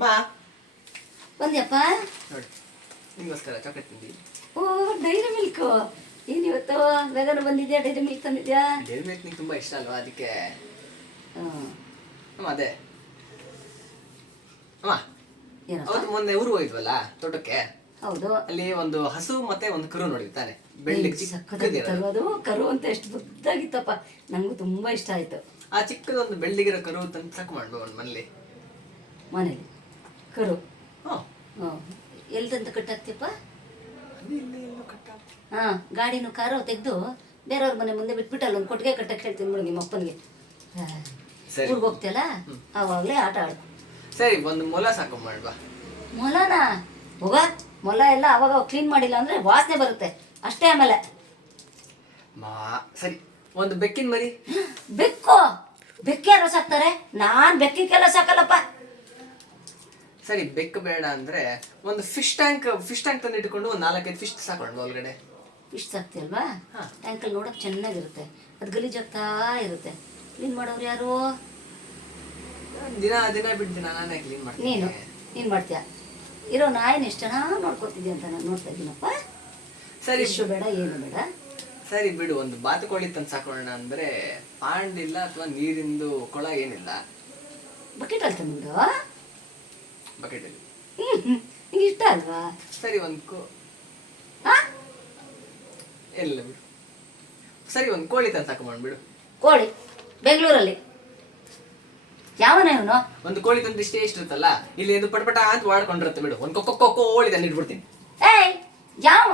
ಮಾ ಬಂದ್ಯಪ್ಪ? ನೋಡಿ, ನಿಮಗೋಸ್ಕರ ಚಾಕ್ಲೇಟ್ ತಿಂದಿದ್ದೀನಿ. ಓ, ಡೈರಿ ಮಿಲ್ಕು. ಏನಿವತ್ತು ಬೇಗನೆ ಬಂದಿದ್ಯಾ? ಡೈರಿ ಮಿಲ್ಕ್ ತಂದಿದ್ಯಾ? ಡೈರಿ ಮಿಲ್ಕ್ ನಿಂಗೆ ತುಂಬ ಇಷ್ಟ ಅಲ್ವಾ, ಅದಕ್ಕೆ. ಹ್ಮ್. ಅಮ್ಮ ಅದೇ ಅಮ್ಮ, ಏನಪ್ಪ? ಅವತ್ತು ಮೊನ್ನೆ ಊರಿಗೆ ಹೋಗಿದ್ವಲ್ಲ ತೋಟಕ್ಕೆ, ಹೌದು. ಅಲ್ಲಿ ಒಂದು ಹಸು ಮತ್ತೆ ಒಂದು ಕರು ನೋಡಿ ತಾನೆ, ಬೆಳ್ಳಿಗೆ ಸಕ್ಕತ್ತಾಗಿತ್ತಲ್ವ ಅದು? ಕರು ಅಂತ ಎಷ್ಟು ಮುದ್ದಾಗಿತ್ತಪ್ಪ, ನಂಗೂ ತುಂಬಾ ಇಷ್ಟ ಆಯ್ತು. ಆ ಚಿಕ್ಕದೊಂದು ಬೆಳ್ಳಿಗಿರೋ ಕರು ತಂದು ಸಾಕು ಮಾಡ್ಬೋ ಒಂದು ಮನೇಲಿ. ಮನೇಲಿ ಕರು? ಹ್ಞೂ, ಹ್ಮ್. ಎಲ್ದಂತ ಕಟ್ಟಾಕ್ತಿಯಪ್ಪ? ಇಲ್ಲಿ ಎಲ್ಲೋ ಕಟ್ಟ. ಹಾ, ಗಾಡಿನೂ ಕಾರು ತೆಗೆದು ಬೇರೆಯವ್ರ ಮನೆ ಮುಂದೆ ಬಿಟ್ಬಿಟ್ಟಲ್ಲ ಒಂದು ಕೊಟ್ಟಿಗೆ ಕಟ್ಟಕ್ಕೆ ಹೇಳ್ತೀನಿ ಬಿಡು ನಿಮ್ಮ ಅಪ್ಪನಿಗೆ. ಸರಿ. ಊರಿಗೆ ಹೋಗ್ತಿಯಲ್ಲ ಆವಾಗಲೇ ಆಟ ಆಡು. ಸರಿ, ಒಂದು ಮೊಲ ಸಾಕು ಮಾಡ್ಬಾ. ಮೊಲನಾ? ಹೋಗ, ಮೊಲ ಎಲ್ಲ ಅವಾಗ ಕ್ಲೀನ್ ಮಾಡಿಲ್ಲ ಅಂದ್ರೆ ವಾಸನೆ ಬರುತ್ತೆ ಅಷ್ಟೇ. ಆಮೇಲೆ ಮಾ ಸರಿ, ಒಂದು ಬೆಕ್ಕಿನ ಮರಿ. ಬೆಕ್ಕು? ಬೆಕ್ಕೆ ಯಾರು ಸಾಕ್ತಾರೆ? ನಾನ್ ಬೆಕ್ಕಿಗೆಲ್ಲ ಸಾಕಲ್ಲಪ್ಪ. ಸರಿ, ಬೆಕ್ಕು ಬೇಡ ಅಂದ್ರೆ ಒಂದು ಫಿಶ್ ಟ್ಯಾಂಕ್ ತಂದು ಇಟ್ಕೊಂಡು ಒಂದು 4-5 ಫಿಶ್ ಸಾಕೊಂಡು ಒಳಗಡೆ. ಫಿಶ್ ಸಾಕ್ತಿಯಲ್ವಾ? ಹಾ. ಟ್ಯಾಂಕಲ್ಲಿ ನೋಡಕ್ ಚೆನ್ನಾಗಿರುತ್ತೆ, ಅದು ಗಲೀಜಾಗ್ತಾ ಇರುತ್ತೆ. ಕ್ಲೀನ್ ಮಾಡೋರು ಯಾರು? ದಿನ ಬಿಟ್ಟು ದಿನ ನಾನೇ ಕ್ಲೀನ್ ಮಾಡ್ತೀನಿ. ನೀನು ಮಾಡ್ತೀಯ? ಇರೋ ನಾಯಿನ ಎಷ್ಟು ಚೆನ್ನಾಗಿ ನೋಡ್ಕೊತಿದ್ಯ ಅಂತ ನಾನು ನೋಡ್ತಾ ಇದ್ದೀನಪ್ಪ. ಸರಿ ಇಷ್ಟು ಬೇಡ, ಏನು ಬೇಡ. ಸರಿ ಬಿಡು, ಒಂದು ಬಾತುಕೋಳಿ ತಂದು ಸಾಕೋಣ ಅಂದ್ರೆ ಪಾಂಡ್ ಇಲ್ಲ ಅಥವಾ ನೀರಿಂದು ಕೊಳ ಏನಿಲ್ಲ. ಬಕೆಟ್ ಅಲ್ಲಿ ತಂದು ಬಕೆಟಲ್ಲಿ. ನಿಂಗೆ ಇಷ್ಟ ಅಲ್ವಾ? ಸರಿ, ಒಂದು ಹಾ? ಎಲ್ಲ ಬಿಡು. ಸರಿ, ಒಂದು ಕೋಳಿ ತಂದು ಸಾಕು ಮಾಡ್ಬಿಡು. ಕೋಳಿ? ಬೆಂಗಳೂರಲ್ಲಿ ಯಾವನ ಇವನು? ಒಂದು ಕೋಳಿ ತಂದು ಇಷ್ಟೇ ಇರುತ್ತಲ್ಲ, ಇಲ್ಲಿ ಒಂದು ಪಟಪಟ ಅಂತ ವಾಡ್ಕೊಂಡಿರುತ್ತೆ ಬಿಡು. ಒಂದು ಕೋಳಿ ತಂದು ಇಟ್ಬಿಡ್ತೀನಿ. ಏಯ್, ಯಾವ